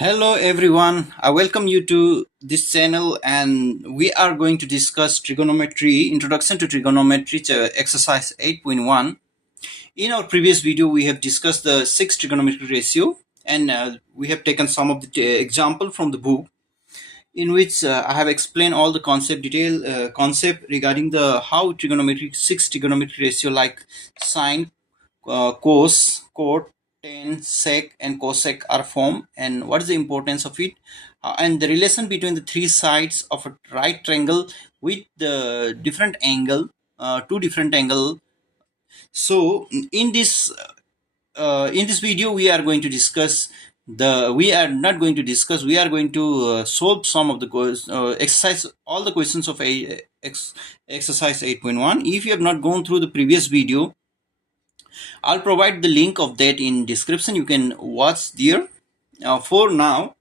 Hello everyone, I welcome you to this channel and we are going to discuss trigonometry, introduction to trigonometry exercise 8.1. In our previous video we have discussed the 6 trigonometric ratio and we have taken some of the example from the book in which I have explained all the concept regarding the how trigonometric 6 trigonometric ratio like sine, cos, cot, tan, sec and cosec are formed and what is the importance of it and the relation between the three sides of a right triangle with the different angle, two different angle. So in this video we are going to discuss we are not going to discuss, we are going to solve some of the exercise, all the questions of exercise 8.1. If you have not gone through the previous video, I'll provide the link of that in description. You can watch there. For now,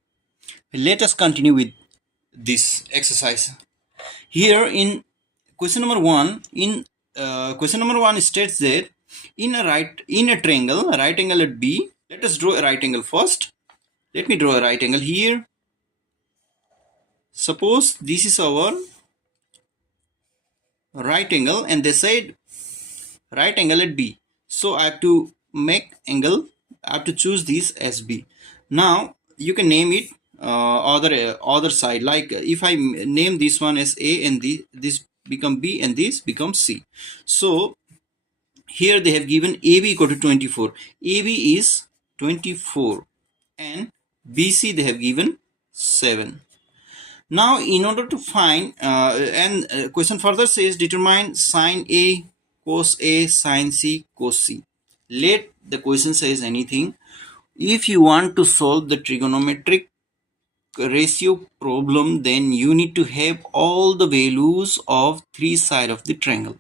let us continue with this exercise. Here in question number one, question number one states that in a triangle, a right angle at B. Let us draw a right angle first. Let me draw a right angle here. Suppose this is our right angle and they said right angle at B. So I have to make angle, I have to choose this as B. Now you can name it other side, like if I name this one as A and this become B and this becomes C. So here they have given AB equal to 24. AB is 24 and BC they have given 7. Now in order to find question further says determine sine A, cos A, sine C, cos C. Let the question says anything. If you want to solve the trigonometric ratio problem, then you need to have all the values of three sides of the triangle.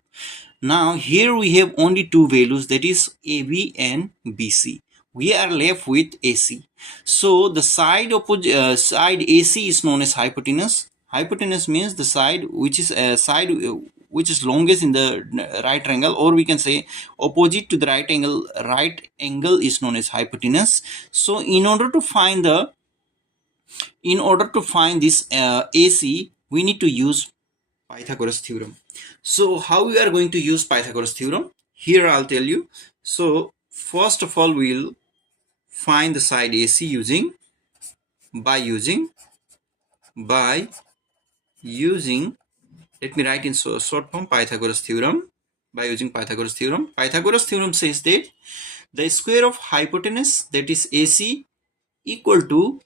Now here we have only two values, that is AB and BC. We are left with AC. So the side AC is known as hypotenuse. Hypotenuse means the side which is which is longest in the right triangle, or we can say opposite to the right angle is known as hypotenuse. So in order to find this AC, we need to use Pythagoras theorem. So how we are going to use Pythagoras theorem? Here I'll tell you. So first of all, we'll find the side AC by using let me write in short form Pythagoras theorem. By using Pythagoras theorem, Pythagoras theorem says that the square of hypotenuse, that is AC, equal to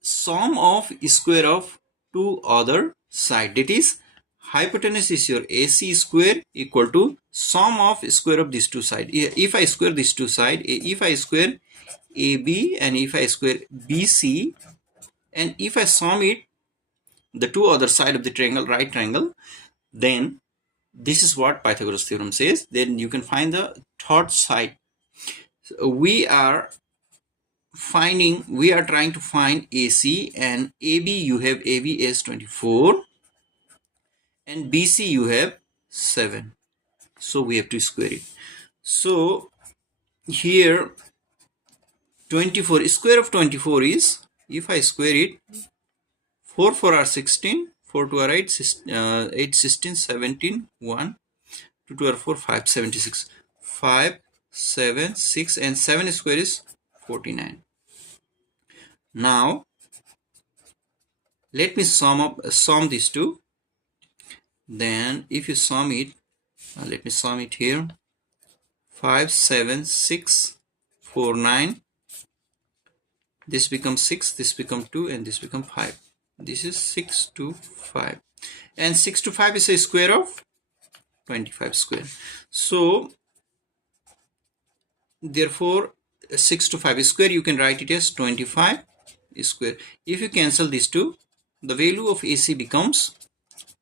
sum of square of two other side, that is hypotenuse is your AC square equal to sum of square of these two side. If I square these two side, if I square AB and if I square BC, and if I sum it the two other side of the triangle, right triangle, then this is what Pythagoras theorem says. Then you can find the third side. So we are trying to find AC, and AB you have AB as 24 and BC you have 7. So we have to square it. So here 24, square of 24 is, if I square it, 4 4 are 16, 4 2 are 8, 8 16, 17, 1, 2 2 are 4, 5 76, 5 7 6 and 7 square is 49. Now let me sum these two. Then if you sum it, let me sum it here, 5 7 6 4 9, this becomes 6, this becomes 2 and this becomes 5. This is 6 to 5 and 6 to 5 is a square of 25 square. So therefore 6 to 5 square, you can write it as 25 square. If you cancel these two, the value of AC becomes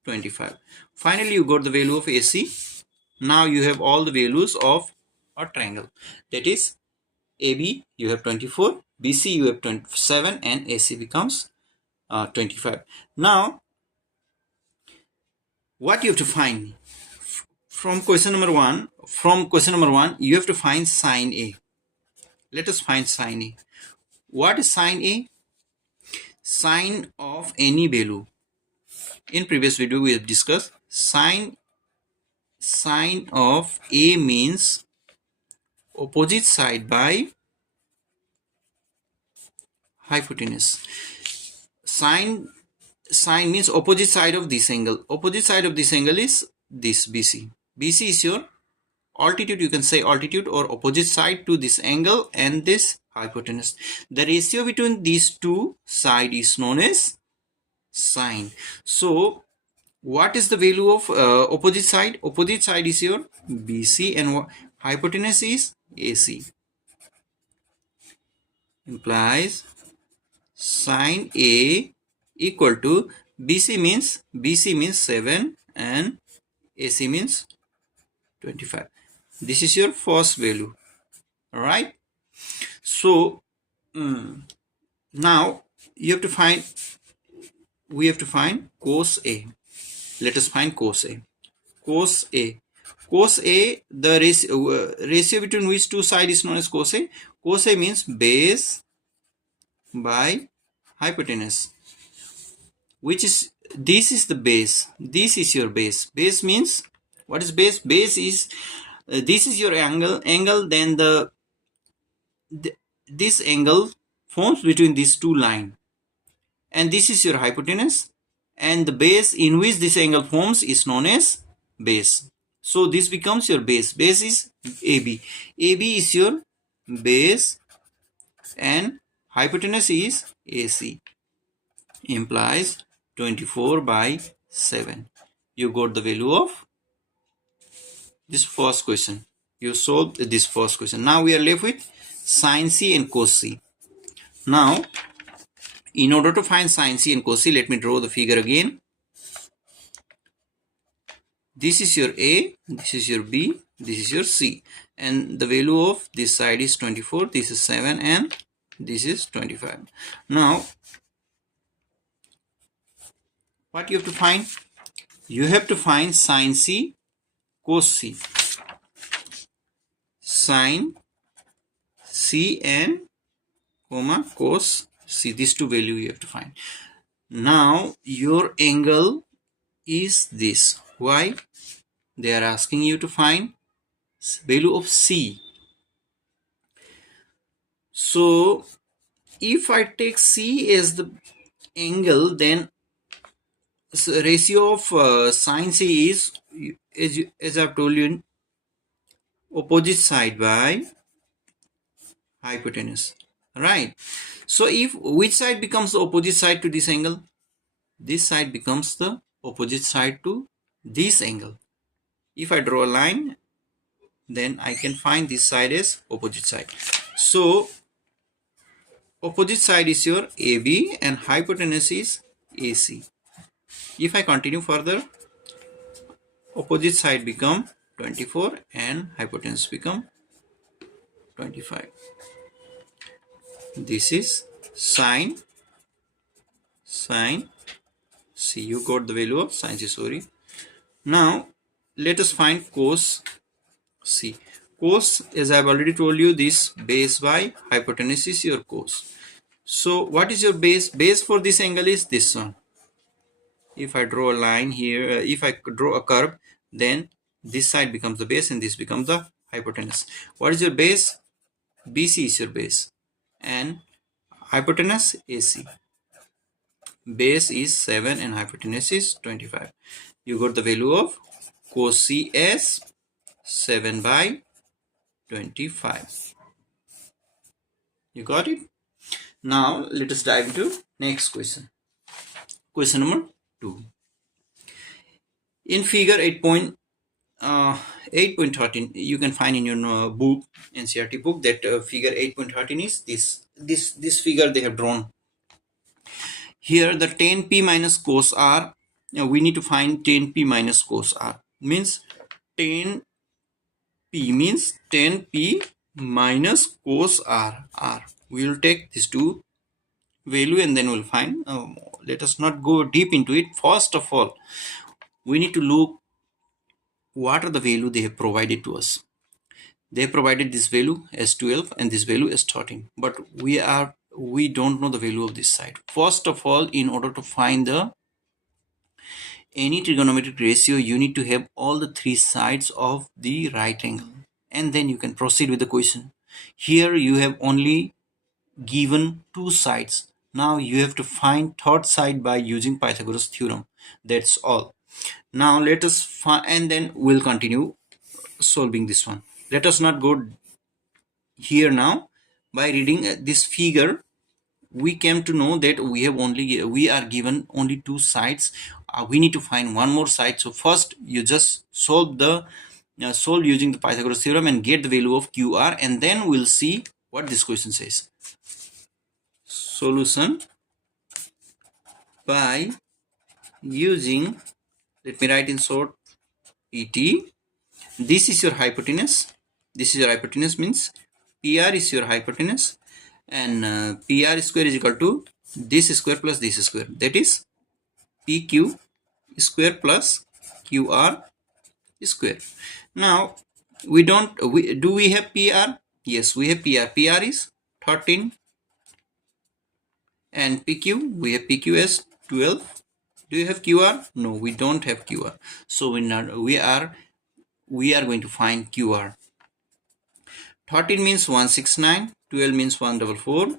25. Finally you got the value of AC. Now you have all the values of a triangle, that is AB you have 24, BC you have 27 and AC becomes 25. Now what you have to find from question number one, you have to find sine A. Let us find sine A. What is sine A? sine of any value. In previous video we have discussed sine of A means opposite side by hypotenuse. Sine means opposite side of this angle. Opposite side of this angle is this BC. BC is your altitude, you can say altitude or opposite side to this angle and this hypotenuse. The ratio between these two sides is known as sine. So what is the value of opposite side? Opposite side is your BC and hypotenuse is AC. Implies sine A equal to BC means 7 and AC means 25. This is your first value. Alright. So now we have to find cos A. Let us find cos A. Cos A. Cos A, the ratio between which two sides is known as cos A. Cos A means base by hypotenuse. This is the base. This is your base. Base means, what is base? Base is, this is your angle, then this angle forms between these two lines. And this is your hypotenuse. And the base in which this angle forms is known as base. So this becomes your base. Base is AB. AB is your base and hypotenuse is AC. Implies 24 by 7. You got the value of this first question. You solved this first question. Now we are left with sin C and cos C. Now, in order to find sin C and cos C, let me draw the figure again. This is your A, this is your B, this is your C. And the value of this side is 24, this is 7 and this is 25. Now, what you have to find? You have to find sin C, cos C. Sin C and comma cos C. These two values you have to find. Now your angle is this. Why? They are asking you to find value of C. So if I take C as the angle, then ratio of sin C is, as I've told you, opposite side by hypotenuse. Right? So if which side becomes the opposite side to this angle? This side becomes the opposite side to this angle. If I draw a line, then I can find this side as opposite side. So opposite side is your AB and hypotenuse is AC. If I continue further, opposite side become 24 and hypotenuse become 25. This is sin C. You got the value of sin C, sorry. Now let us find cos C. Cos, as I have already told you, this base by hypotenuse is your cos. So what is your base? Base for this angle is this one. If I draw a line here, if I draw a curve, then this side becomes the base and this becomes the hypotenuse. What is your base? BC is your base and hypotenuse AC. Base is 7 and hypotenuse is 25. You got the value of cos C as 7 by 25. You got it? Now let us dive into next question. Question number 2. In figure 8.13, you can find in your book, NCERT book, that figure 8.13 is this figure they have drawn. Here the tan P minus cos R, we need to find tan P minus cos R. Means tan P minus cos R. We will take these two value and then we'll find. Let us not go deep into it. First of all, we need to look what are the value they have provided to us. They have provided this value as 12 and this value as 13. But we are we don't know the value of this side. First of all, in order to find the any trigonometric ratio, you need to have all the three sides of the right angle, and then you can proceed with the question. Here you have only given two sides. Now you have to find third side by using Pythagoras theorem. That's all. Now let us find, and then we'll continue solving this one. Let us not go here now. By reading this figure, we came to know that we are given only two sides. We need to find one more side. So first you just solve using the Pythagoras theorem and get the value of QR, and then we'll see what this question says. Solution by using, let me write in short, PT. This is your hypotenuse. This is your hypotenuse, means PR is your hypotenuse, and PR square is equal to this square plus this square, that is PQ square plus QR square. Now do we have PR? Yes, we have PR. PR is 13, and PQ, we have PQ as 12. Do you have QR? No, we don't have QR. So we are going to find QR. 13 means 169, 12 means 144,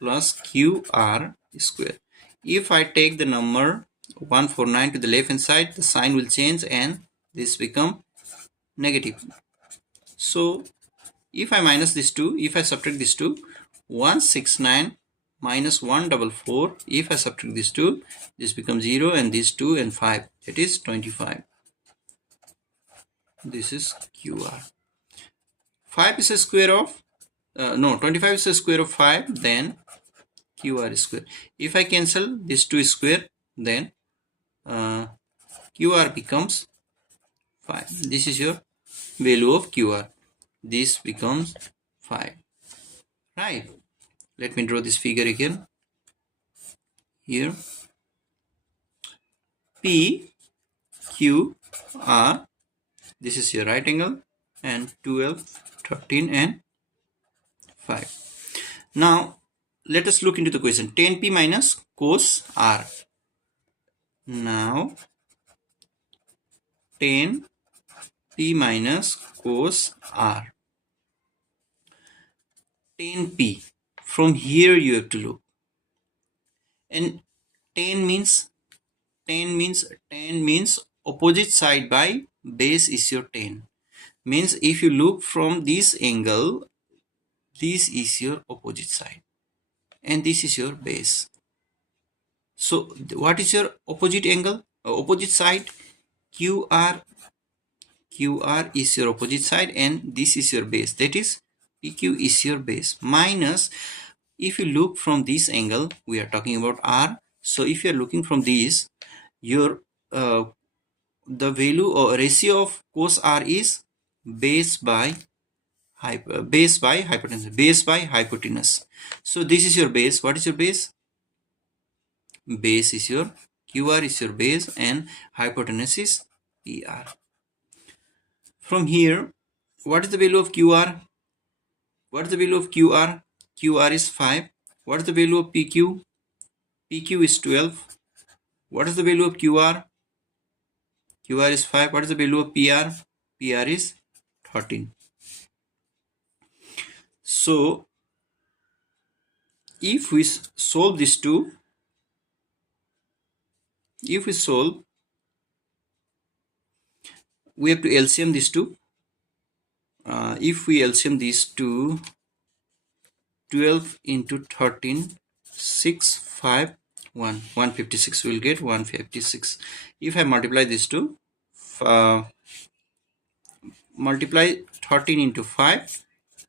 plus QR square. If I take the number 149 to the left hand side, the sign will change and this become negative. So if I minus this 2, if I subtract this 2, 169 minus 144, if I subtract this 2, this becomes 0, and this 2 and 5, it is 25. This is QR. 5 is a square of 25 is a square of 5, then QR square. If I cancel this 2 square, then QR becomes 5. This is your value of QR. This becomes 5. Right. Let me draw this figure again. Here, P, Q, R. This is your right angle, and 12, 13, and 5. Now let us look into the question. Tan P minus cos R. Now tan P minus cos R. Tan P. From here you have to look. And tan means opposite side by base is your tan. Means if you look from this angle, this is your opposite side, and this is your base. So what is your opposite angle? Opposite side? QR is your opposite side, and this is your base, that is PQ is your base, minus, if you look from this angle, we are talking about R. So if you are looking from this, your the value or ratio of cos R is base by hypotenuse. So this is your base. What is your base? Base is your QR is your base, and hypotenuse is PR. From here, what is the value of QR? What is the value of QR? QR is 5. What is the value of PQ? PQ is 12. What is the value of QR? QR is 5. What is the value of PR? PR is 13. So if we solve these two, we have to LCM these two. If we LCM these two, 12 into 13, 6, 5, 1, 156, we will get 156. If I multiply these two, multiply 13 into 5,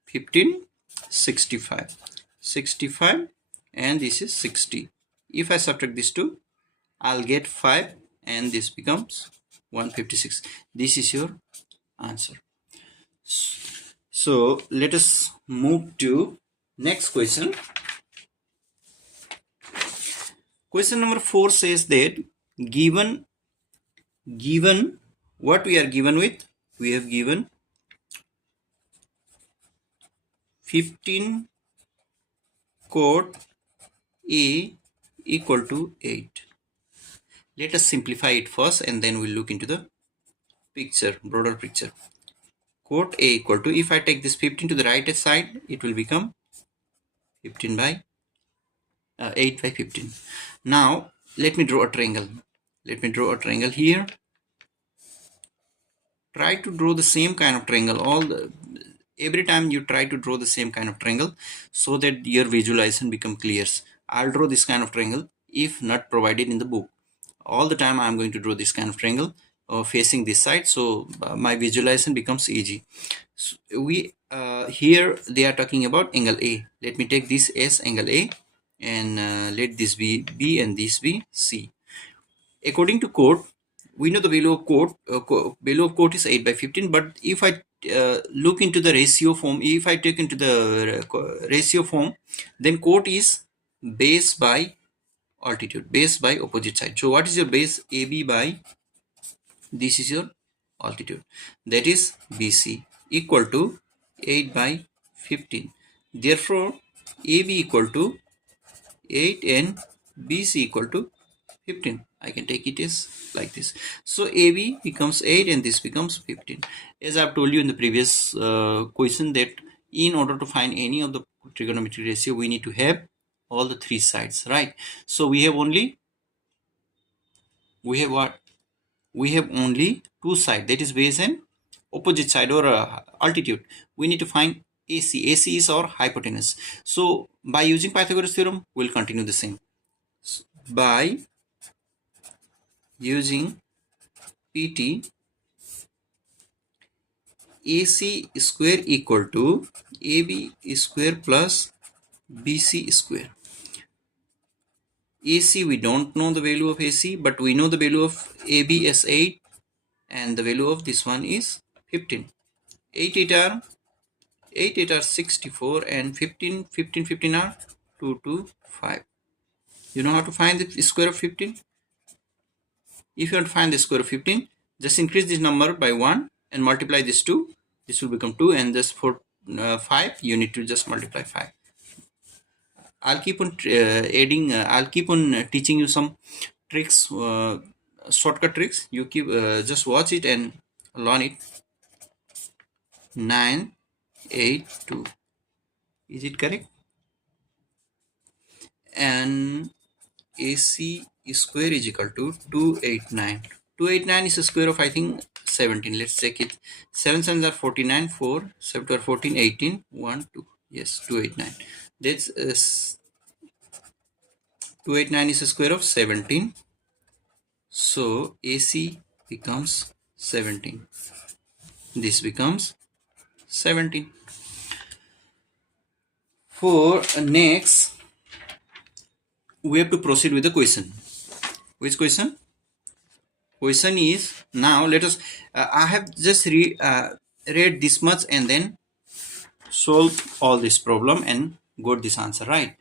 15, 65, 65, and this is 60. If I subtract these two, I'll get 5, and this becomes 156. This is your answer. So let us move to next question. Question number 4 says that given what we are given with, we have given 15 cot A equal to 8. Let us simplify it first and then we'll look into the picture, broader picture. Cot A equal to, if I take this 15 to the right side, it will become 15 by 8 by 15. Now let me draw a triangle. Let me draw a triangle here. Try to draw the same kind of triangle. Every time you try to draw the same kind of triangle so that your visualization become clear. I'll draw this kind of triangle if not provided in the book. All the time I'm going to draw this kind of triangle facing this side, so my visualization becomes easy. So here they are talking about angle A. Let me take this as angle A and let this be B and this be C. According to code, we know the value of code is 8 by 15, but if I look into the ratio form, if I take into the ratio form, then code is base by altitude, base by opposite side. So what is your base? AB by, this is your altitude, that is BC, equal to 8 by 15. Therefore AB equal to 8 and BC equal to 15. I can take it as like this. So AB becomes 8 and this becomes 15. As I've told you in the previous question, that in order to find any of the trigonometry ratio, we need to have all the three sides, right? So we have only two sides, that is base and opposite side, or altitude. We need to find AC. AC is our hypotenuse. So by using Pythagoras theorem, we'll continue the same. By using PT, AC square equal to AB square plus BC square. AC, we don't know the value of AC, but we know the value of AB as 8 and the value of this one is 15. 8 are 64 and 15 are 225. You know how to find the square of 15? If you want to find the square of 15, just increase this number by 1 and multiply this 2. This will become 2, and this for 5 you need to just multiply 5. I'll keep on I'll keep on teaching you some tricks, shortcut tricks. You keep just watch it and learn it. 982, is it correct? And AC square is equal to 289. 289 is a square of, I think, 17. Let's check it. 7 7s are 49, 4 7 are 14, 18, 1 2. Yes, 289. That's 289 is a square of 17. So AC becomes 17. This becomes 17. For next, we have to proceed with the question. Which question? Question is, now let us I have just read this much and then solve all this problem and got this answer, right?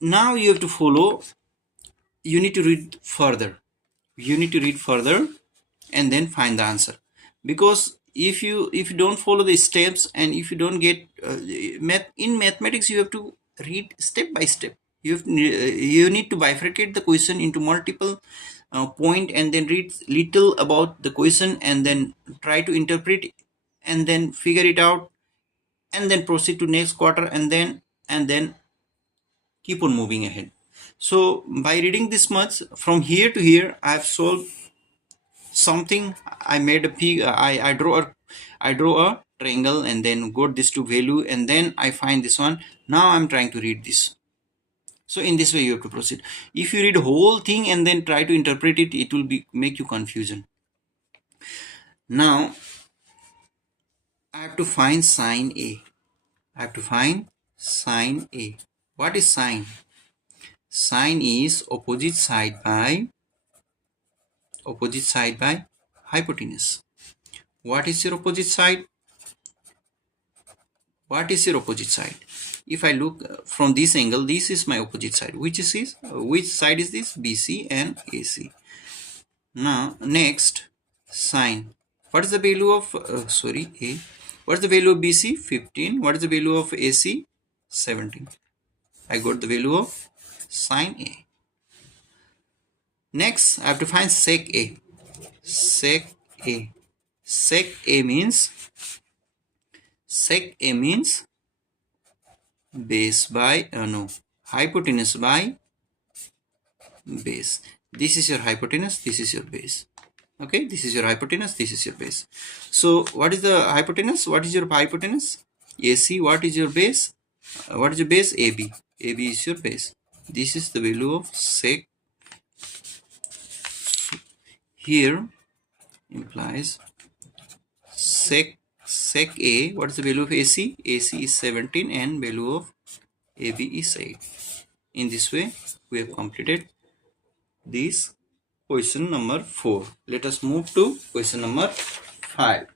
Now you have to follow, you need to read further, and then find the answer. Because if you don't follow the steps, and if you don't get in mathematics, you have to read step by step. You need to bifurcate the question into multiple point, and then read little about the question, and then try to interpret it, and then figure it out, and then proceed to next quarter, and then keep on moving ahead. So by reading this much from here to here, I have solved something. I made a pig. I draw a triangle and then got this to value, and then I find this one. Now I'm trying to read this. So in this way you have to proceed. If you read whole thing and then try to interpret it, it will make you confusion. Now I have to find sine A. What is sine? Sine is opposite side by hypotenuse. What is your opposite side? If I look from this angle, this is my opposite side. Which side is this? BC and AC. Now next, sine. What is the value of A? What is the value of BC? 15. What is the value of AC? 17. I got the value of sine A. Next, I have to find sec A. Sec A. Sec A means base by no, hypotenuse by base. This is your hypotenuse, this is your base. Okay, this is your hypotenuse, this is your base. So what is the hypotenuse? What is your hypotenuse? AC. What is your base? What is your base? AB. AB is your base. This is the value of sec. Here implies sec A. What is the value of AC? AC is 17 and value of AB is 8. In this way, we have completed this question number 4. Let us move to question number 5.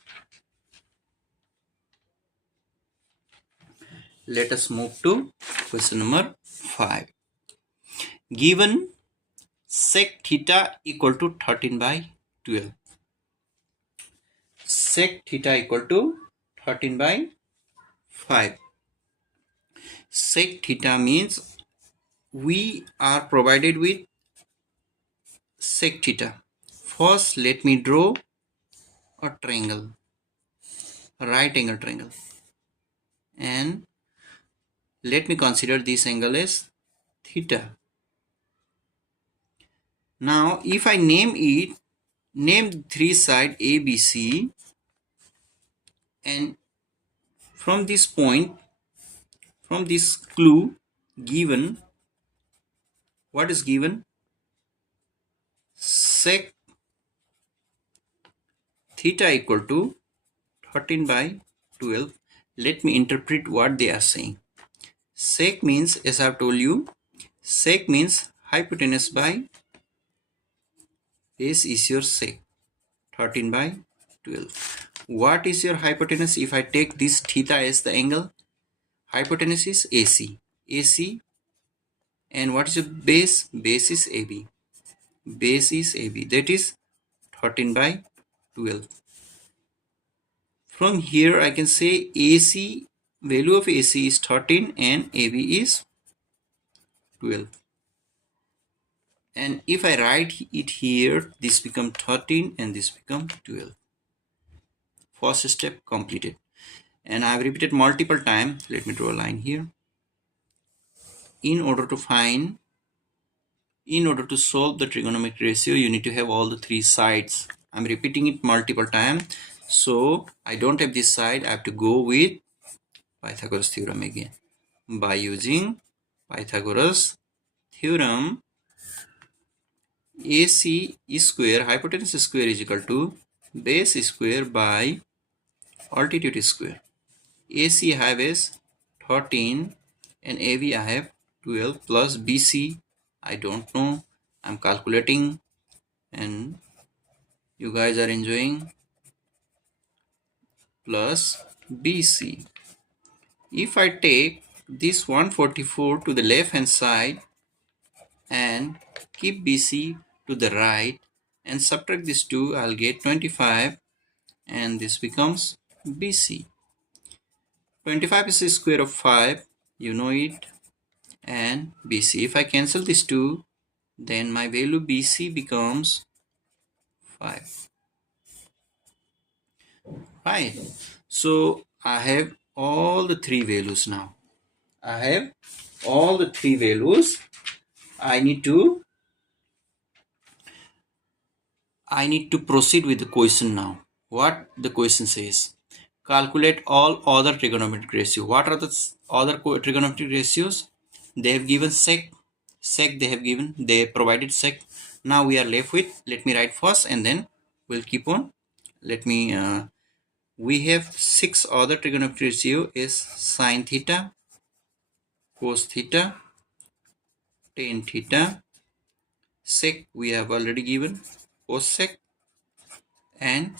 Let us move to question number 5. Given sec theta equal to 13 by 12. Sec theta equal to 13 by 5. Sec theta means we are provided with sec theta. First, let me draw a triangle, a right angle triangle, and let me consider this angle as theta. Now, if I name three sides ABC, and from this point, from this clue given, what is given? Sec theta equal to 13 by 12. Let me interpret what they are saying. Sec means, as I have told you, sec means hypotenuse by base is your sec, 13 by 12. What is your hypotenuse? If I take this theta as the angle, hypotenuse is AC. AC, and what is your base? Base is AB. Base is AB. That is 13 by 12. From here I can say AC, value of AC is 13 and AB is 12. And if I write it here, this become 13 and this become 12. First step completed. And I have repeated multiple times. Let me draw a line here. In order to solve the trigonometry ratio, you need to have all the three sides. I'm repeating it multiple times. So I don't have this side. I have to go with Pythagoras theorem again. By using Pythagoras theorem, AC square, hypotenuse square is equal to base square by altitude square. AC I have is 13 and AB I have 12 plus BC I don't know. I'm calculating and you guys are enjoying, plus BC. If I take this 144 to the left hand side and keep BC to the right and subtract this 2, I'll get 25 and this becomes BC. 25 is the square of 5, you know it, and BC. If I cancel this 2, then my value BC becomes 5. Right. So I have all the three values now. I have all the three values. I need to proceed with the question now. What the question says: calculate all other trigonometric ratios. What are the other trigonometric ratios? They have given sec. They have given. They provided sec. Now we are left with. Let me write first, and then we'll keep on. Let me. We have 6 other trigonometric ratio is sine theta, cos theta, tan theta, sec we have already given, cosec, and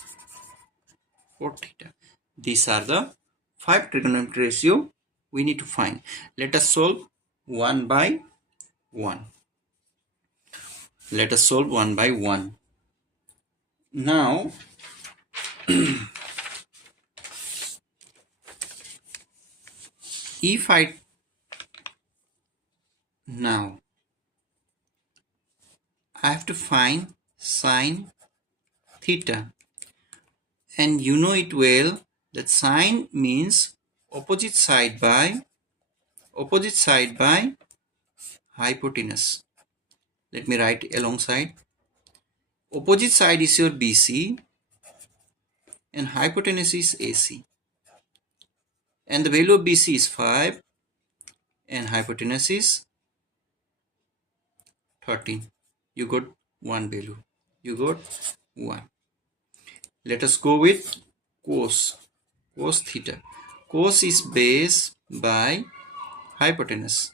cot theta. These are the 5 trigonometric ratio we need to find. Let us solve one by one. Let us solve one by one. Now, if I Now I have to find sine theta, and you know it well that sine means opposite side by hypotenuse. Let me write alongside. Opposite side is your BC and hypotenuse is AC, and the value of BC is 5 and hypotenuse is 13. You got one value. You got 1. Let us go with cos theta. Cos is base by hypotenuse.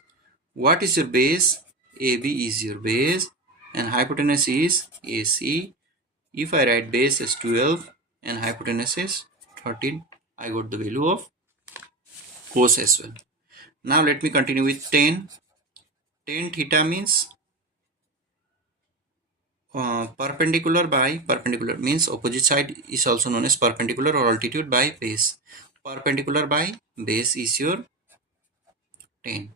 What is your base? AB is your base and hypotenuse is AC. If I write base as 12 and hypotenuse is 13, I got the value of cos as well. Now let me continue with tan. Tan theta means perpendicular means opposite side is also known as perpendicular or altitude by base. Perpendicular by base is your tan.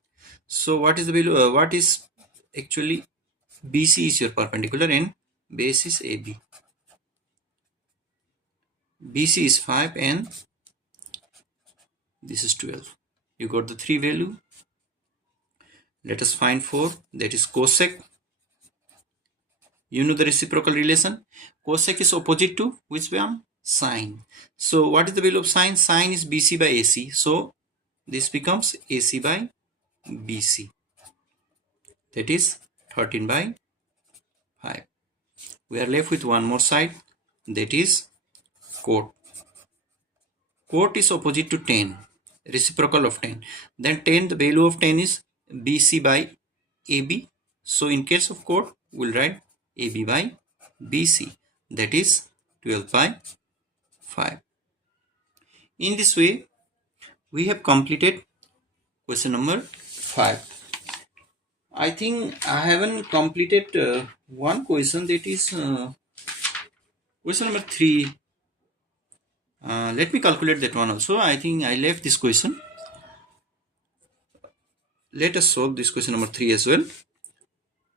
So what is the value? What is actually BC is your perpendicular and base is AB. BC is 5 and this is 12. You got the 3 value. Let us find 4, that is cosec. You know the reciprocal relation. Cosec is opposite to which one? Sine. So what is the value of sine? Sine is BC by AC. So this becomes AC by BC. That is 13 by 5. We are left with one more side, that is cot. Cot is opposite to tan, reciprocal of tan. Then tan, the value of tan is BC by AB. So in case of cot, we'll write AB by BC. That is 12 by 5. In this way, we have completed question number 5. I think I haven't completed one question, that is question number 3. Let me calculate that one also. I think I left this question. Let us solve this question number 3 as well.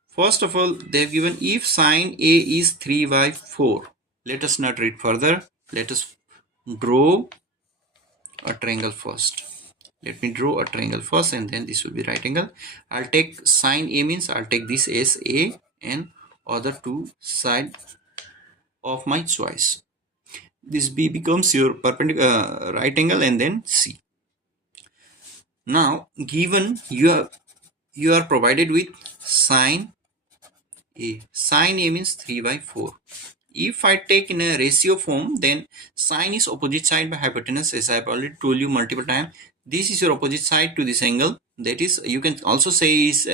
First of all, they have given if sine A is 3 by 4. Let us not read further. Let us draw a triangle first. Let me draw a triangle first and then this will be right angle. I'll take sine A means I'll take this as A and other two side of my choice. This B becomes your perpendicular right angle and then C. Now given you are provided with sine A. Sine A means 3 by 4. If I take in a ratio form, then sine is opposite side by hypotenuse, as I have already told you multiple times. This is your opposite side to this angle. That is, you can also say is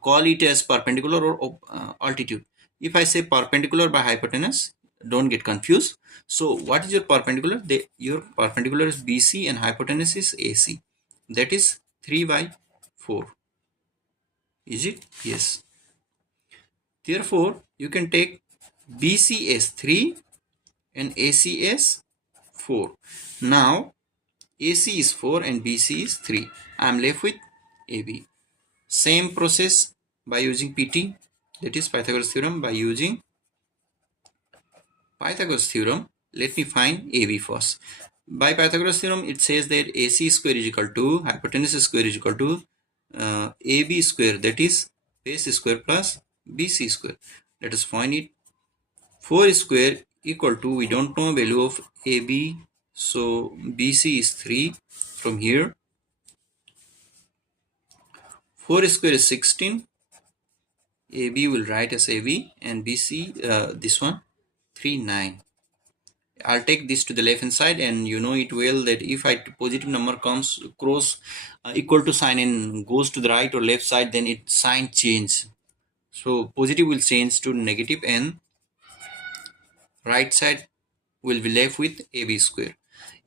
call it as perpendicular or altitude. If I say perpendicular by hypotenuse, don't get confused. So what is your perpendicular? Your perpendicular is BC and hypotenuse is AC. That is 3 by 4. Is it? Yes. Therefore, you can take BC as 3 and AC as 4. Now, AC is 4 and BC is 3. I am left with AB. Same process by using PT, that is Pythagoras theorem. By using Pythagoras theorem, let me find AB first. By Pythagoras theorem, it says that AC square is equal to hypotenuse square is equal to AB square, that is base square plus BC square. Let us find it. 4 square equal to, we don't know value of AB, so BC is 3 from here. 4 square is 16. AB will write as AB and BC, this one 3, 9. I'll take this to the left hand side, and you know it well that if a positive number comes cross equal to sign and goes to the right or left side, then it sign change. So positive will change to negative and right side will be left with AB square.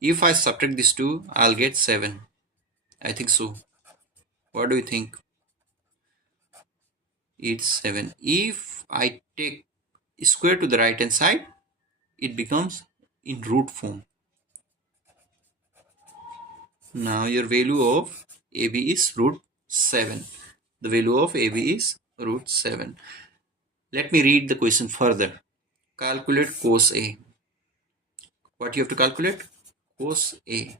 If I subtract these two, I'll get 7. I think so. What do you think? It's 7. If I take square to the right hand side, it becomes in root form. Now your value of AB is root 7. The value of AB is root 7. Let me read the question further. Calculate cos A. What you have to calculate? Cos A.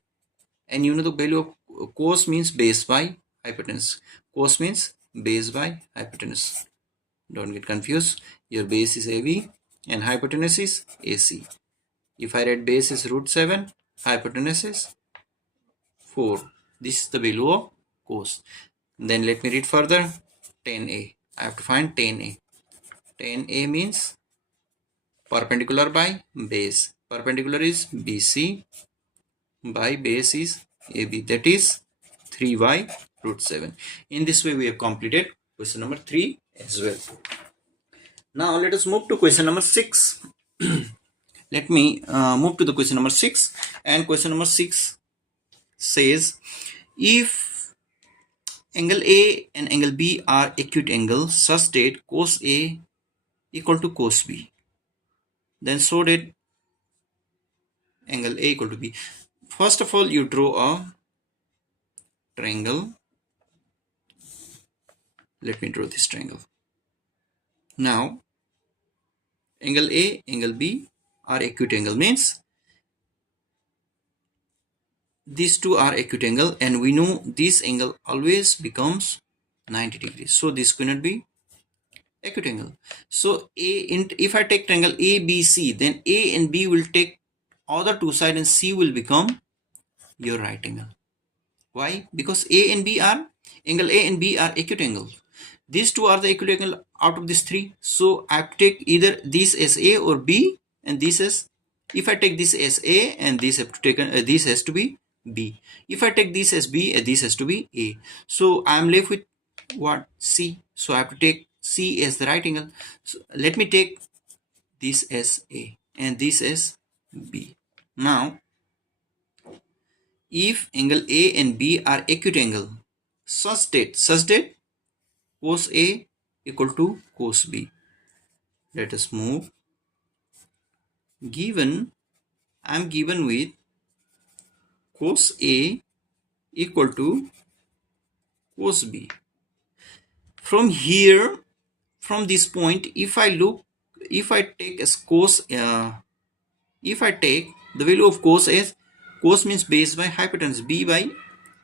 And you know the value of cos means base by hypotenuse. Cos means base by hypotenuse. Don't get confused. Your base is AB and hypotenuse is AC. If I write base is root 7, hypotenuse is 4. This is the value of cos. Then let me read further. Tan A. I have to find tan A. Tan A means perpendicular by base. Perpendicular is BC by base is AB. That is 3 by root 7. In this way we have completed question number 3 as well. Now let us move to question number 6. Let me move to the question number 6, and question number 6 says, if angle A and angle B are acute angles such that cos A equal to cos B, then so that angle A equal to B. First of all, you draw a triangle. Let me draw this triangle. Now angle A, angle B are acute angle, means these two are acute angle, and we know this angle always becomes 90 degrees. So this cannot be acute angle. So if I take triangle ABC, then A and B will take other two sides and C will become your right angle. Why? Because angle A and B are acute angles. These two are the acute angle out of these three. So I have to take either this as A or B, and this as, if I take this as A and this have to take this has to be B. If I take this as B, this has to be A. So I am left with what? C. So I have to take C as the right angle. So let me take this as A and this as B. Now if angle A and B are acute angle such that cos A equal to cos B, let us move. I am given with cos A equal to cos B. From here, from this point, if I take as cos, if I take the value of cos as, cos means base by hypotenuse, B by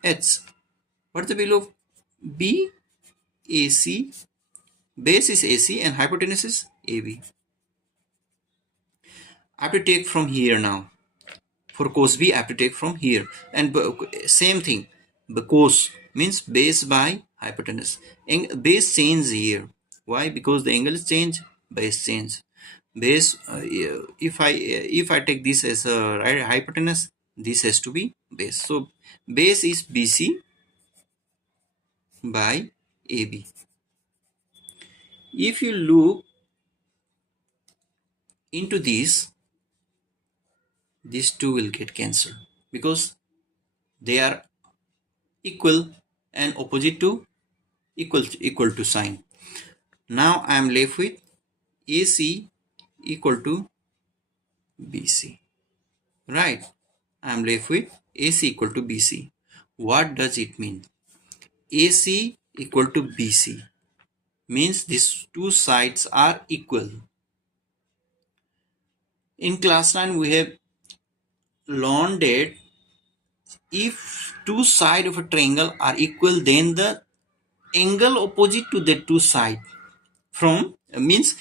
H. What is the value of B? AC. Base is AC and hypotenuse is AB. I have to take from here now. For cos B, I have to take from here. And same thing. The cos means base by hypotenuse. And base change here. Why? Because the angle is change, base change. Base, if I take this as a right hypotenuse, this has to be base. So base is BC by AB. If you look into this, these two will get cancelled because they are equal and opposite to equal to sign. Now I am left with AC equal to BC. Right? I am left with AC equal to BC. What does it mean? AC equal to BC means these two sides are equal. In class 9 we have learned that if two sides of a triangle are equal, then the angle opposite to the two sides from means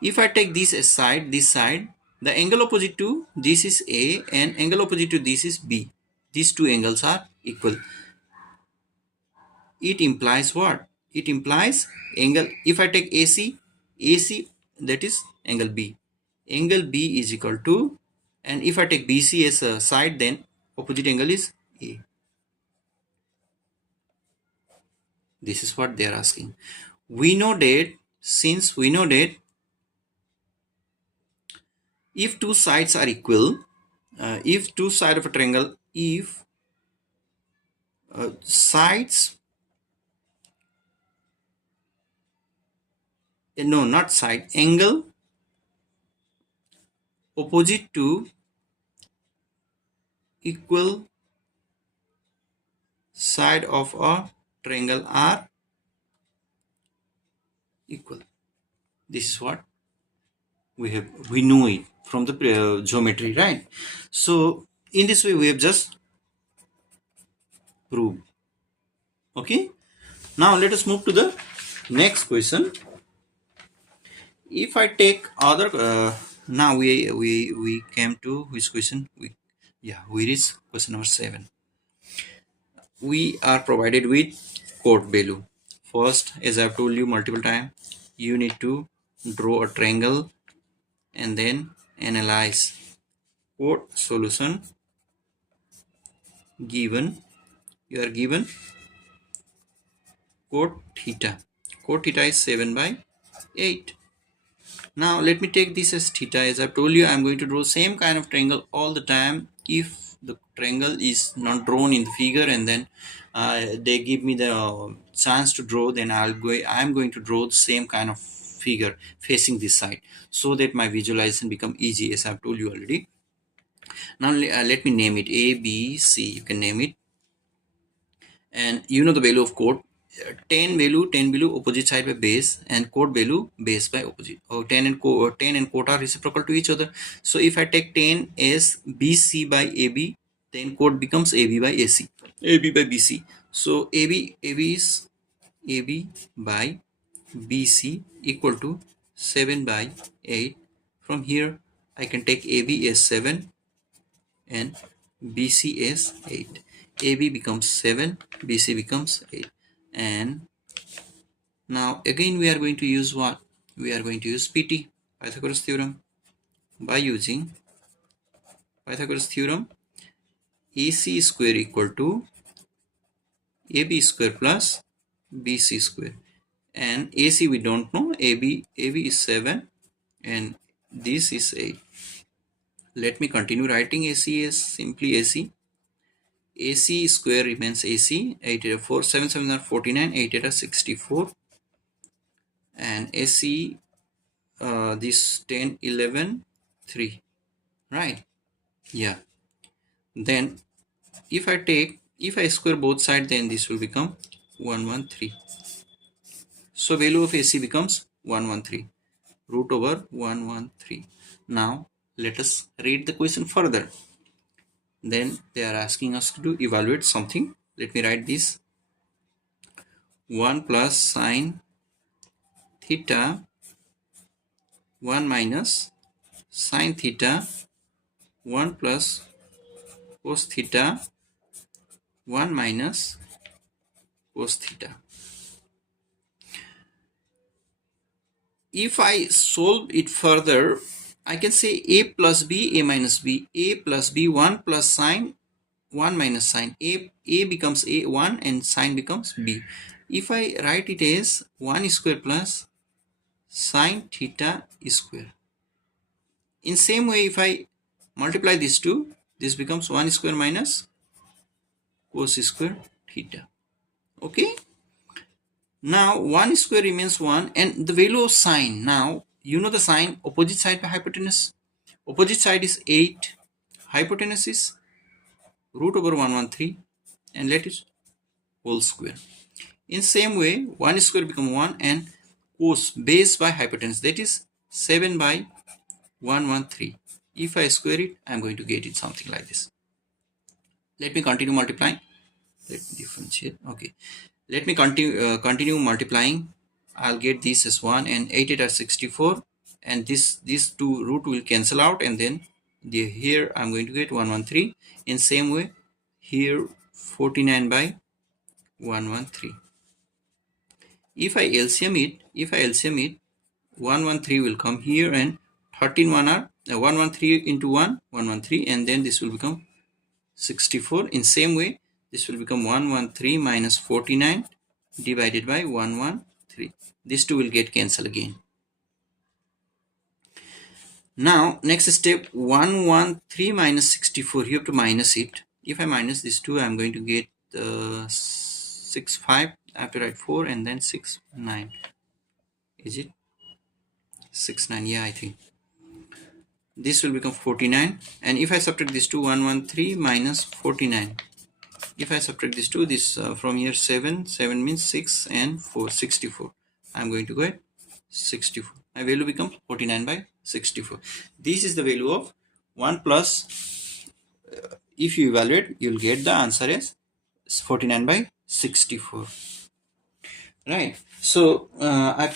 if I take this as side, this side, the angle opposite to this is A and angle opposite to this is B. These two angles are equal. It implies what? It implies angle, if I take AC, that is angle B. Angle B is equal to, and if I take BC as a side, then opposite angle is A. This is what they are asking. We know that, since we know that if two sides are equal, if two sides of a triangle, if sides, no, not side, angle opposite to equal side of a triangle are equal. This is what we know it from the geometry, right? So in this way we have just proved. Okay, now let us move to the next question. If I take other now we came to which question? We reach question number 7. We are provided with chord value. First, as I've told you multiple times, you need to draw a triangle and then analyze chord solution. Given you are given chord theta. Chord theta is 7 by 8. Now let me take this as theta. As I've told you, I'm going to draw same kind of triangle all the time. If the triangle is not drawn in the figure and then they give me the chance to draw, then I'm going to draw the same kind of figure facing this side, so that my visualization become easy, as I've told you already. Now let me name it A, B, C. You can name it, and you know the value of chord. 10 value opposite side by base, and chord value base by opposite. 10 and chord are reciprocal to each other. So if I take 10 as BC by AB, then chord becomes AB by AC, AB by BC. So AB is AB by BC equal to 7 by 8. From here I can take AB as 7 and BC is 8. AB becomes 7, BC becomes 8. And now again we are going to use what? We are going to use PT, Pythagoras theorem. By using Pythagoras theorem, AC square equal to AB square plus BC square. And AC we don't know, AB is 7 and this is 8. Let me continue writing AC as simply AC. AC square remains AC. 8 8 4, 7 7 are 49, 8 8 are 64, and AC this 10 11 3, right? Yeah. Then if I square both sides, then this will become 113. So value of AC becomes 113, root over 113. Now let us read the question further. Then they are asking us to evaluate something. Let me write this. 1 plus sine theta 1 minus sine theta 1 plus cos theta 1 minus cos theta. If I solve it further, I can say a plus b, a minus b, a plus b, 1 plus sine, 1 minus sine. A becomes a, 1, and sine becomes b. If I write it as 1 square plus sine theta square. In same way, if I multiply these two, this becomes 1 square minus cos square theta. Okay. Now 1 square remains 1, and the value of sine. Now you know the sine, opposite side by hypotenuse. Opposite side is 8, hypotenuse is root over 113, and let it whole square. In same way, 1 square become 1, and cos base by hypotenuse, that is 7 by 113. If I square it, I am going to get it something like this. Let me continue multiplying. Let me differentiate. Okay. Let me continue multiplying. I'll get this as 1, and 8 8 are 64, and these two root will cancel out, and then here I'm going to get 113. In same way, here 49 by 113. If I LCM it, 113 will come here, and 13 1 are 113 into 1, 113, and then this will become 64. In same way, this will become 113 minus 49 divided by 113. These two will get cancelled again. Now next step, 113 minus 64, you have to minus it. If I minus these two, I'm going to get 6 5. I have to write 4 and then 6 9. Is it 6 9? Yeah, I think. This will become 49, and if I subtract this two, 113 minus 49. If I subtract these two, this from here 7 means 6 and 4, 64. I'm going to get 64. My value becomes 49 by 64. This is the value of 1 plus. If you evaluate, you'll get the answer as 49 by 64. Right. So I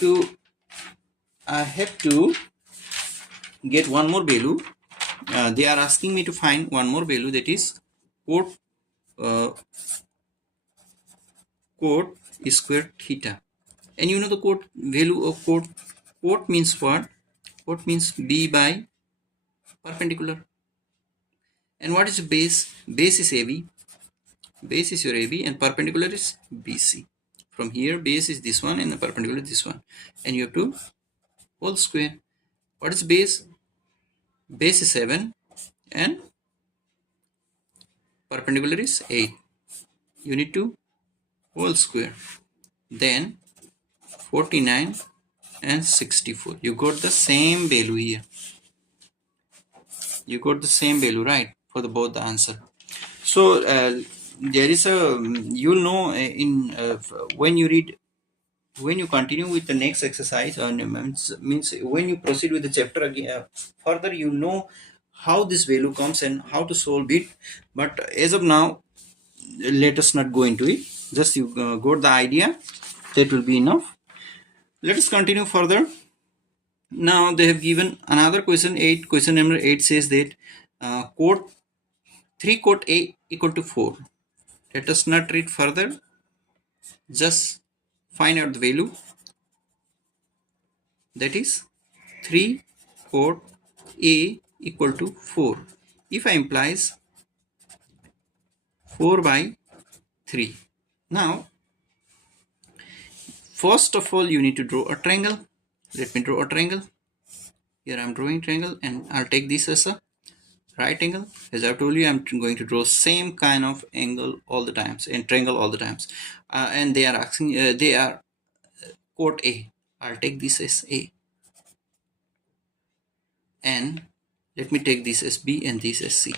have to get one more value. They are asking me to find one more value, that is cot uh, cot square theta. And you know the cot value of cot. Cot means what? Cot means b by perpendicular. And what is base? Base is AB. Base is your AB and perpendicular is BC. From here, base is this one and the perpendicular is this one. And you have to whole square. What is base? Base is 7 and perpendicular is 8. You need to whole square. Then 49 and 64. You got the same value here. You got the same value, right? For the both the answer. So there is a, you'll know when you read, when you continue with the next exercise, means when you proceed with the chapter again further, you know how this value comes and how to solve it. But as of now, let us not go into it. Just you got the idea, that will be enough. Let us continue further. Now they have given another question 8. Question number 8 says that cot 3 cot A equal to 4. Let us not read further, just find out the value, that is 3 cot A equal to 4. If I implies 4 by 3. Now first of all you need to draw a triangle. Let me draw a triangle. Here I am drawing triangle and I'll take this as a right angle. As I told you, I'm going to draw same kind of angle all the times and triangle all the times. And they are asking, they are cot A. I'll take this as A. And let me take this as B and this as C.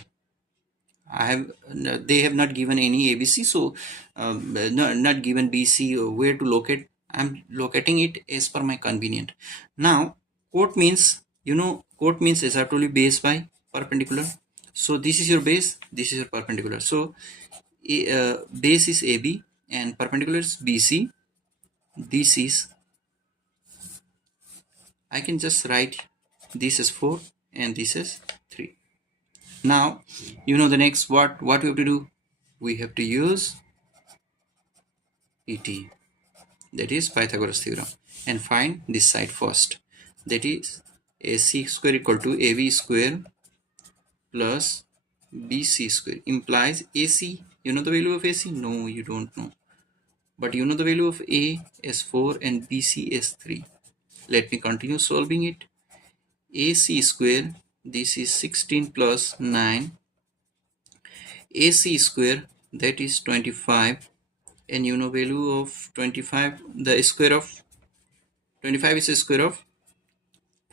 They have not given any ABC, so not given BC or where to locate. I'm locating it as per my convenient. Now cot means, you know, cot means, as I told you, base by perpendicular. So this is your base, this is your perpendicular. So base is AB and perpendicular is BC. This is, I can just write this is 4 and this is 3. Now you know the next what we have to do. We have to use ET, that is Pythagoras theorem, and find this side first, that is AC square equal to AB square plus BC square implies AC. You know the value of AC? No, you don't know, but you know the value of A as 4 and BC as 3. Let me continue solving it. AC square, this is 16 plus 9, AC square, that is 25, and you know value of 25, the square of 25 is the square of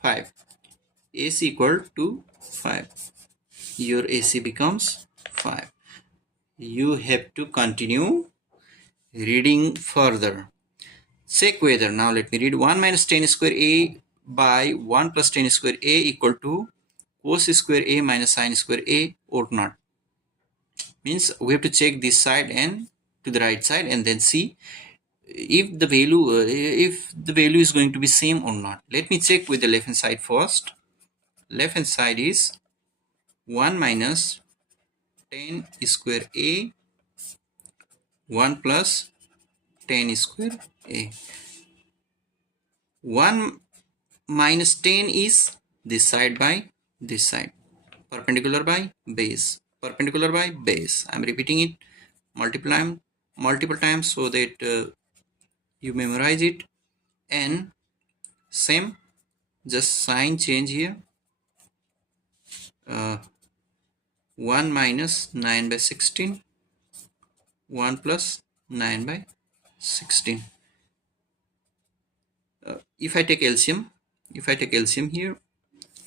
5. AC equal to 5. Your AC becomes 5. You have to continue reading further. Check whether, now let me read, 1 minus tan square A by 1 plus tan square A equal to cos square A minus sin square A or not. Means we have to check this side and to the right side and then see if the value is going to be same or not. Let me check with the left hand side first. Left hand side is 1 minus tan square A 1 plus tan square A. 1 minus tan is this side by this side, perpendicular by base, perpendicular by base. I'm repeating it multiple times so that you memorize it. And same, just sign change here. 1 minus 9 by 16, 1 plus 9 by 16. If I take LCM here,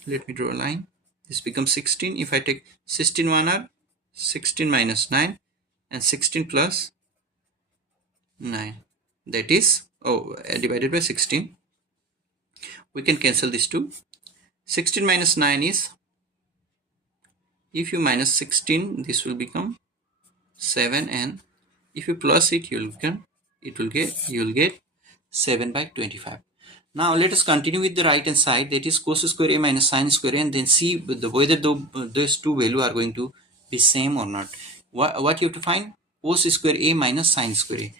let me draw a line. This becomes 16. If I take 16 1 are 16 minus 9 and 16 plus 9, that is divided by 16. We can cancel these two. 16 minus 9 is, if you minus 16, this will become 7, and if you plus it, you will get 7 by 25. Now let us continue with the right hand side, that is cos square a minus sin square a, and then see whether those two values are going to be same or not. What you have to find? Cos square a minus sin square a.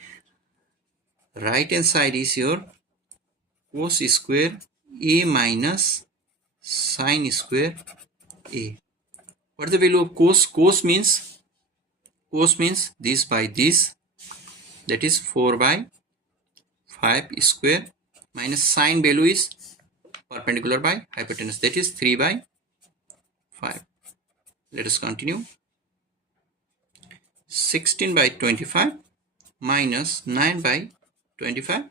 Right hand side is your cos square a minus sin square a. What is the value of cos? Cos means this by this, that is 4 by 5 square, minus sine value is perpendicular by hypotenuse, that is 3 by 5. Let us continue. 16 by 25 minus 9 by 25.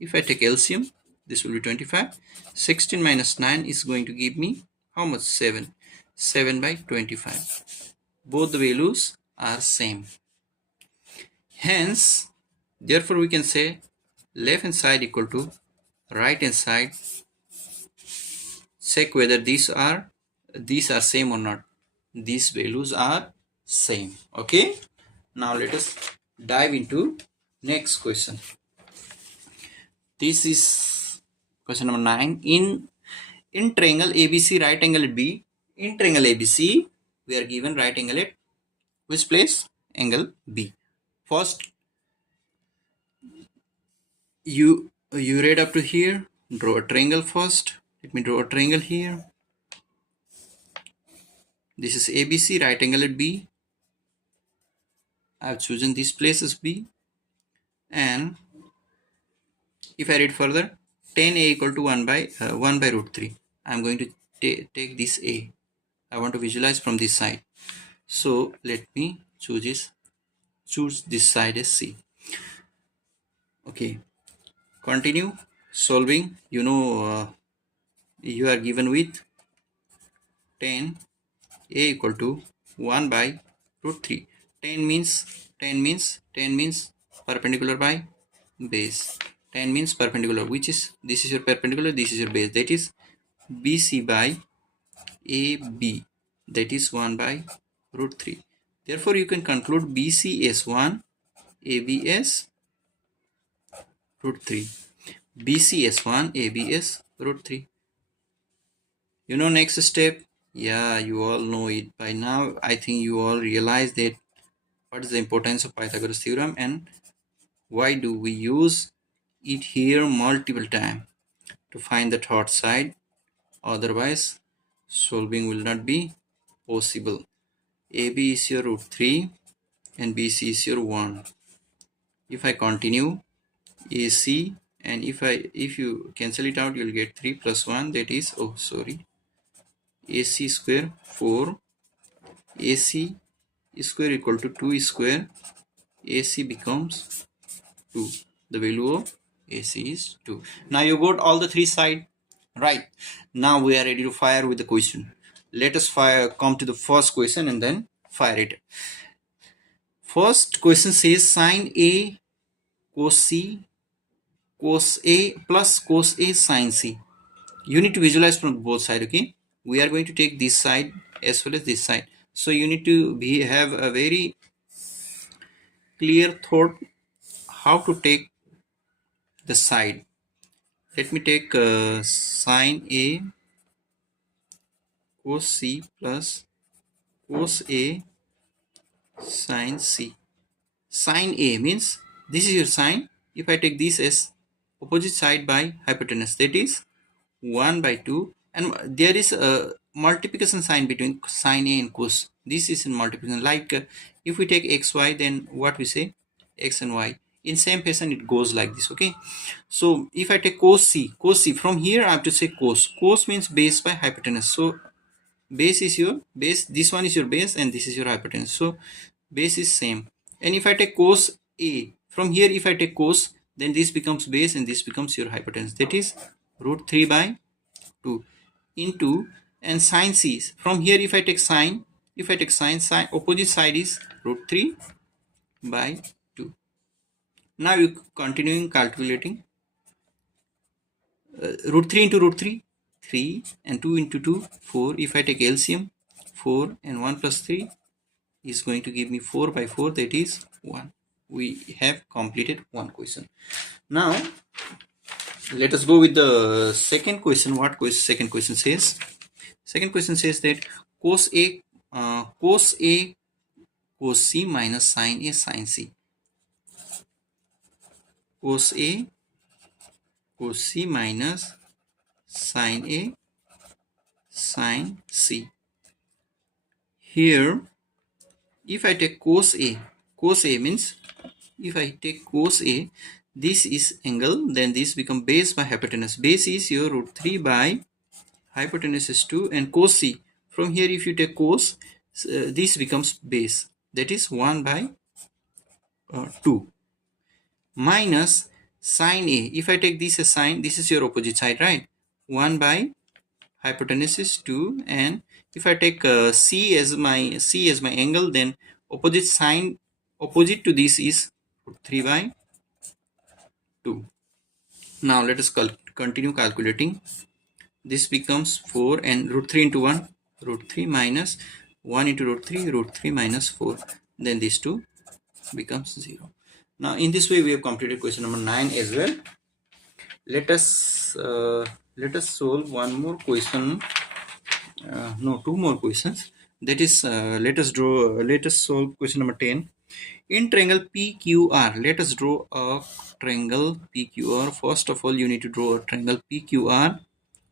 If I take LCM, this will be 25. 16 minus 9 is going to give me how much? 7. 7 by 25. Both the values are same. Hence, therefore we can say left hand side equal to right hand side. Check whether these are same or not. These values are same. Okay. Now let us dive into next question. This is question number 9. In triangle ABC, right angle at B. In triangle ABC, we are given right angle at which place? Angle B. First, you read up to here. Draw a triangle first. Let me draw a triangle here. This is ABC, right angle at B. I have chosen this place as B. And if I read further, tan A equal to 1 by root 3. I am going to take this A. I want to visualize from this side. So let me choose this side as C. Okay. Continue solving. You are given with tan A equal to 1 by root 3. Tan means perpendicular by base. Tan means perpendicular, which is, this is your perpendicular, this is your base, that is BC by AB, that is 1 by root 3. Therefore you can conclude BC as 1, AB as root 3. BC as 1, AB as root 3. Next step. Yeah, you all know it by now. I think you all realize that what is the importance of Pythagoras theorem and why do we use it here multiple times to find the third side. Otherwise solving will not be possible. AB is your root 3 and BC is your 1. If I continue, AC, and if you cancel it out, you'll get 3 plus 1, that is, AC square 4, AC square equal to 2 square, AC becomes 2. The value of AC is 2. Now you got all the three sides, right? Now we are ready to fire with the question. Let us come to the first question and then fire it. First question says sin A cos C cos A plus cos A sin C. You need to visualize from both sides. Okay, we are going to take this side as well as this side, so you need to have a very clear thought how to take the side. Let me take sin A cos C plus cos A sin C. Sin A means this is your sine. If I take this as opposite side by hypotenuse, that is 1 by 2, and there is a multiplication sign between sin A and cos. This is in multiplication, like if we take xy, then what we say, x and y. In same fashion it goes like this. Okay, so if I take cos C, from here I have to say cos means base by hypotenuse. So base is your base, this one is your base and this is your hypotenuse, so base is same. And if I take cos A, from here if I take cos, then this becomes base and this becomes your hypotenuse, that is root 3 by 2 into, and sin C, from here if I take sine, sine opposite side is root 3 by 2. Now you continuing calculating root 3 into root 3, 3, and 2 into 2, 4. If I take LCM, 4 and 1 plus 3 is going to give me 4 by 4, that is 1. We have completed one question. Now let us go with the second question. What second question says? Second question says that cos A cos C minus sin A sin C. Cos A cos C minus sin A sin C. Here if I take cos A means if I take cos A, this is angle, then this become base by hypotenuse. Base is your root 3 by hypotenuse is 2, and cos C. From here if you take cos, this becomes base, that is 1 by 2 minus sin A. If I take this as sine, this is your opposite side, right? 1 by hypotenuse is 2, and if I take C as my angle, then opposite to this is 3 by 2. Now let us continue calculating. This becomes 4, and root 3 into 1, root 3 minus 1 into root 3 minus 4. Then these two becomes 0. Now in this way we have completed question number 9 as well. Let us solve one more question. No, two more questions. That is, let us solve question number 10. In triangle PQR, let us draw a triangle PQR. First of all, you need to draw a triangle PQR.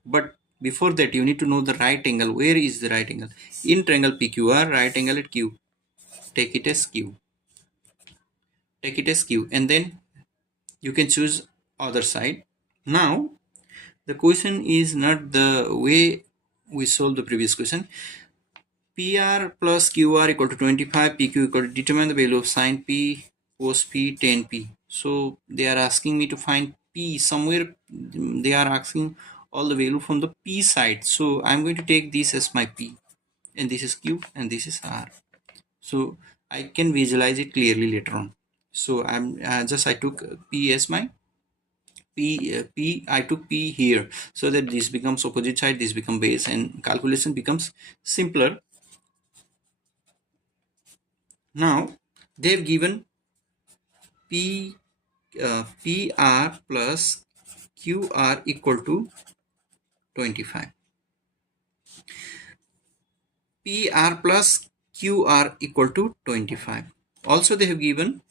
But before that, you need to know the right angle. Where is the right angle? In triangle PQR, right angle at Q. Take it as Q. Take it as Q, and then you can choose other side. Now, the question is not the way we solved the previous question. PR plus QR equal to 25, PQ equal to determine the value of sin P, cos P, tan P. So they are asking me to find P somewhere. They are asking all the value from the P side. So I'm going to take this as my P, and this is Q, and this is R. So I can visualize it clearly later on. So I took P as my P. I took P here, so that this becomes opposite side, this becomes base, and calculation becomes simpler. Now they have given PR plus QR equal to 25. PR plus QR equal to 25. Also they have given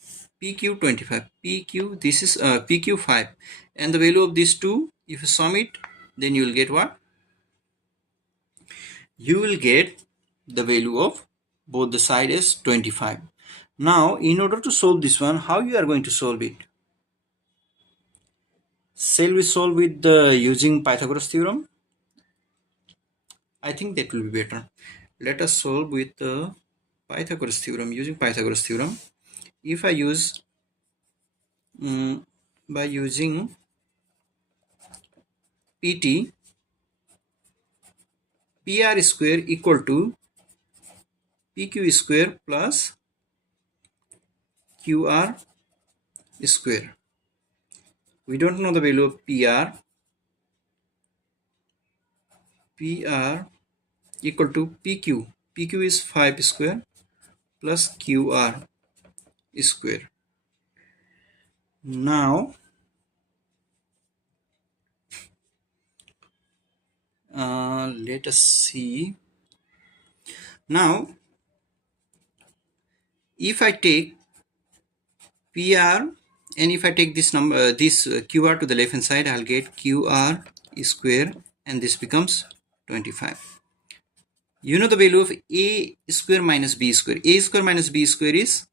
PQ 25. PQ, this is PQ 5. And the value of these two, if you sum it, then you will get what? You will get the value of both the side is 25. Now, in order to solve this one, how you are going to solve it? Shall we solve with using Pythagoras theorem? I think that will be better. Let us solve with the Pythagoras theorem, using Pythagoras theorem. If I use by using PT, PR square equal to PQ square plus QR square. We don't know the value of PR. PR equal to PQ. PQ is 5 square plus QR square. Now let us see. Now if I take PR and if I take this number, this QR to the left hand side, I'll get QR square, and this becomes 25. You know the value of A square minus B square. A square minus B square is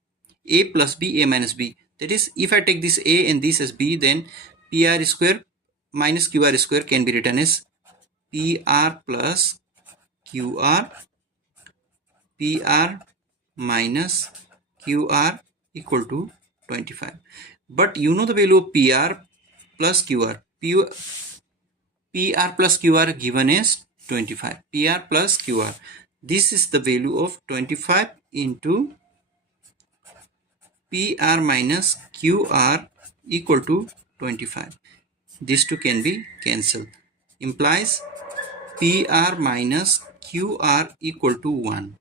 A plus B, A minus B. That is, if I take this A and this as B, then PR square minus QR square can be written as PR plus QR, PR minus QR equal to 25. But you know the value of PR plus QR. PR plus QR given as 25. PR plus QR. This is the value of 25 into PR minus QR equal to 25. these two can be cancelled, implies PR minus QR equal to 1.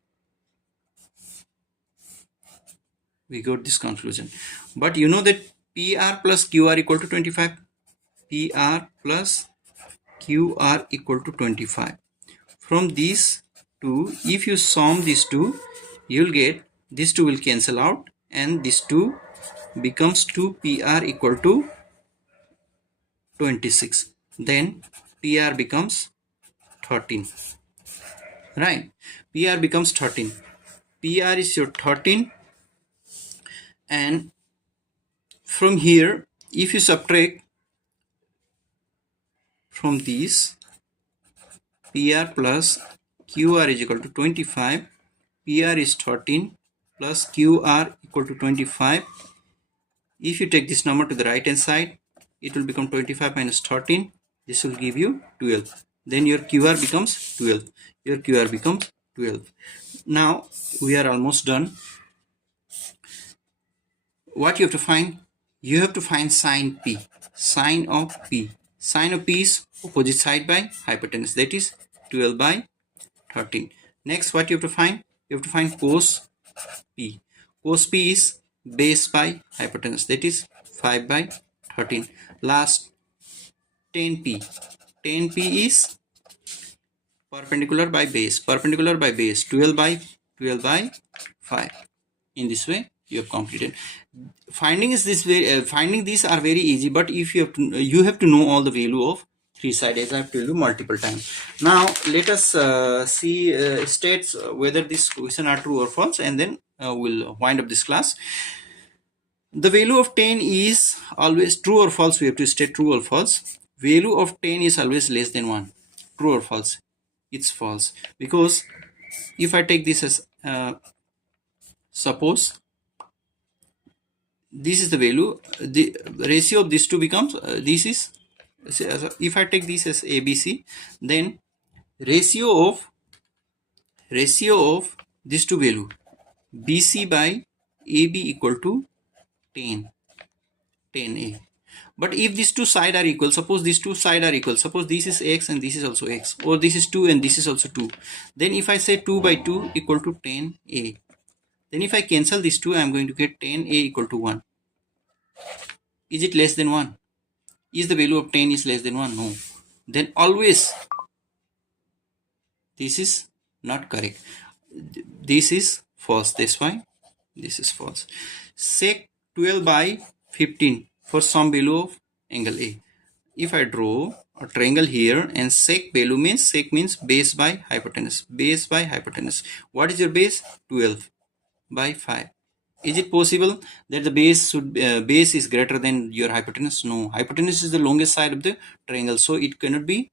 We got this conclusion. But you know that PR plus QR equal to 25. PR plus QR equal to 25. From these two, if you sum these two, you'll get these two will cancel out and this two becomes 2PR equal to 26. Then PR becomes 13. Right? PR becomes 13. PR is your 13, and from here, if you subtract from these, PR plus QR is equal to 25, PR is 13 plus QR equal to 25. If you take this number to the right hand side, it will become 25 minus 13. This will give you 12. Then your QR becomes 12. Your QR becomes 12. Now we are almost done. What you have to find? You have to find sine P. Sine of P. Sine of P is opposite side by hypotenuse. That is 12 by 13. Next, what you have to find? You have to find cos P. Cos P is base by hypotenuse. That is 5 by 13. Last, tan P. Tan P is perpendicular by base. Perpendicular by base. 12 by 5. In this way, you have completed. Finding is this way. Finding these are very easy, but if you have to know all the value of three side, as I have told you multiple times. Now let us see states whether this question are true or false, and then we'll wind up this class. The value of 10 is always true or false. We have to state true or false. Value of 10 is always less than 1. True or false? It's false, because if I take this as suppose this is the value, the ratio of these two becomes this is, if I take this as ABC, then ratio of these two value BC by AB equal to 10A. But if these two sides are equal, suppose these two sides are equal, suppose this is x and this is also x, or this is 2 and this is also 2, then if I say 2 by 2 equal to 10A, then if I cancel these two, I am going to get 10A equal to 1. Is it less than 1? Is the value of 10 is less than 1? No. Then always this is not correct. This is false. That's why this is false. Sec 12 by 15 for some value of angle A. If I draw a triangle here and sec value means, sec means base by hypotenuse. Base by hypotenuse. What is your base? 12 by 5. Is it possible that the base should base is greater than your hypotenuse? No. Hypotenuse is the longest side of the triangle, so it cannot be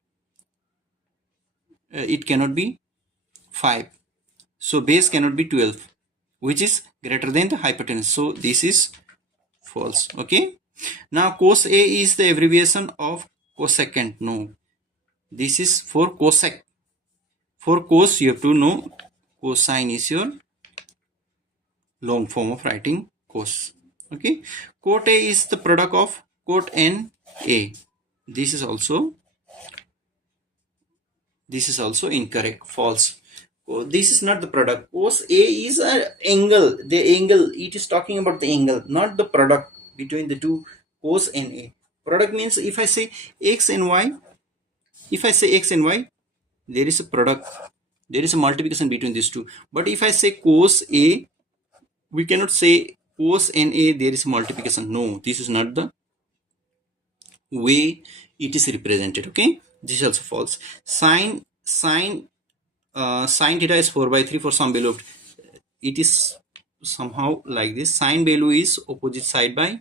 5. So base cannot be 12, which is greater than the hypotenuse. So this is false. Okay. Now cos A is the abbreviation of cosecant. No. This is for cosec. For cos you have to know cosine is your long form of writing cos. Okay. Cot A is the product of cot N A. This is also incorrect. False. This is not the product. Cos A is an angle. The angle, it is talking about the angle, not the product between the two cos and A. Product means if I say x and y, there is a product. There is a multiplication between these two. But if I say cos A, we cannot say cos NA there is a multiplication. No, this is not the way it is represented. Okay, this is also false. Sine theta is 4 by 3 for some value of, it is somehow like this. Sine value is opposite side by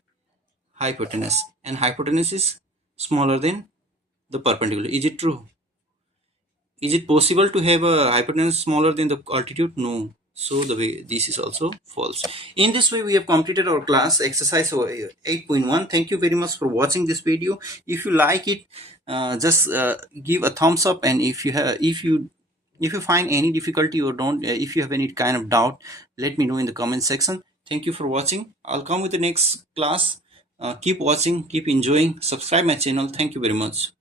hypotenuse, and hypotenuse is smaller than the perpendicular. Is it true? Is it possible to have a hypotenuse smaller than the altitude? No. So the way this is also false. In this way we have completed our class exercise 8.1. Thank you very much for watching this video. If you like it, just give a thumbs up, and if you find any difficulty or don't, if you have any kind of doubt, let me know in the comment section. Thank you for watching. I'll come with the next class Keep watching, keep enjoying, subscribe my channel. Thank you very much.